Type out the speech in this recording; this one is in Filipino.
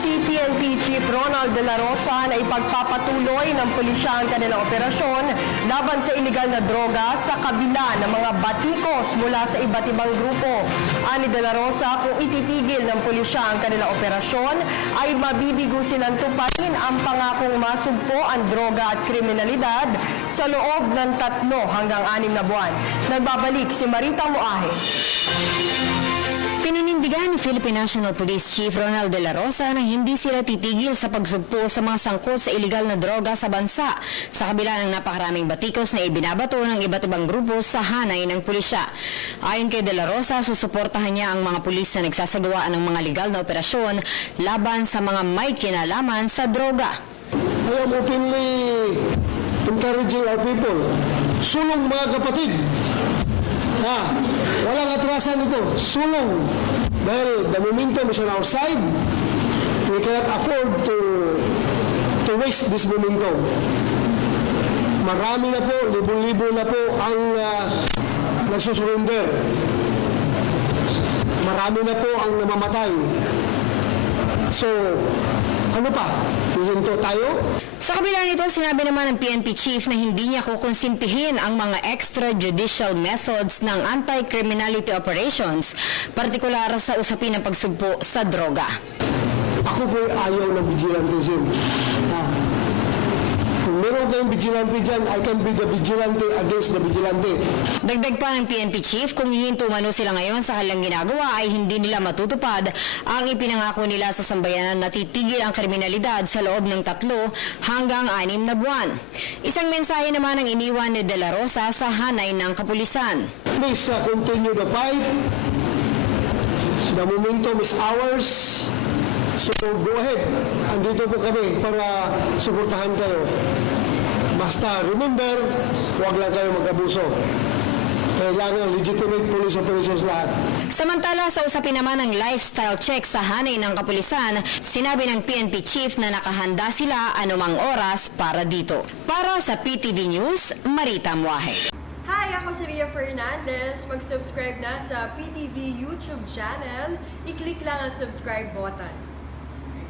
si PNP Chief Ronald De La Rosa na ipagpapatuloy ng pulisya ang kanilang operasyon laban sa iligal na droga sa kabila ng mga batikos mula sa iba't ibang grupo. Ani De La Rosa, kung ititigil ng pulisya ang kanilang operasyon, ay mabibigo silang tuparin ang pangakong masugpo ang droga at kriminalidad sa loob ng 3 hanggang 6 na buwan. Nagbabalik si Marita Muahe. Pininindigan ni Philippine National Police Chief Ronald De La Rosa na hindi sila titigil sa pagsugpo sa mga sangkot sa iligal na droga sa bansa sa kabila ng napakaraming batikos na ibinabato ng iba't ibang grupo sa hanay ng pulisya. Ayon kay De La Rosa, susuportahan niya ang mga pulis na nagsasagawa ng mga legal na operasyon laban sa mga may kinalaman sa droga. I am openly encouraging our people. Sulong mga kapatid. Walang atrasan ito. Sulong. Dahil the momentum is on our side. We cannot afford to waste this momentum. Marami na po, libo-libo na po ang nagsusurrender. Marami na po ang namamatay. So, ano pa? Hihinto tayo? Sa kabila nito, sinabi naman ng PNP Chief na hindi niya kukonsintihin ang mga extrajudicial methods ng anti-criminality operations, partikular sa usapin ng pagsugpo sa droga. Ako po ayaw ng vigilantism. Kung meron kayong vigilante dyan, I can be the vigilante against the vigilante. Dagdag pa ng PNP Chief, kung hihinto mano sila ngayon sa kanilang ginagawa ay hindi nila matutupad ang ipinangako nila sa sambayanan na titigil ang kriminalidad sa loob ng 3 hanggang 6 na buwan. Isang mensahe naman ang iniwan ni De La Rosa sa hanay ng kapulisan. Please continue the fight. The momentum is ours. So go ahead. Andito po kami para suportahan kayo. Basta remember, huwag lang kayo mag-abuso. Kailangan legitimate police operations lahat. Samantala, sa usapin naman ng lifestyle check sa hanay ng kapulisan, sinabi ng PNP Chief na nakahanda sila anumang oras para dito. Para sa PTV News, Marita Muahe. Hi, ako si Ria Fernandez. Mag-subscribe na sa PTV YouTube channel. I-click lang ang subscribe button.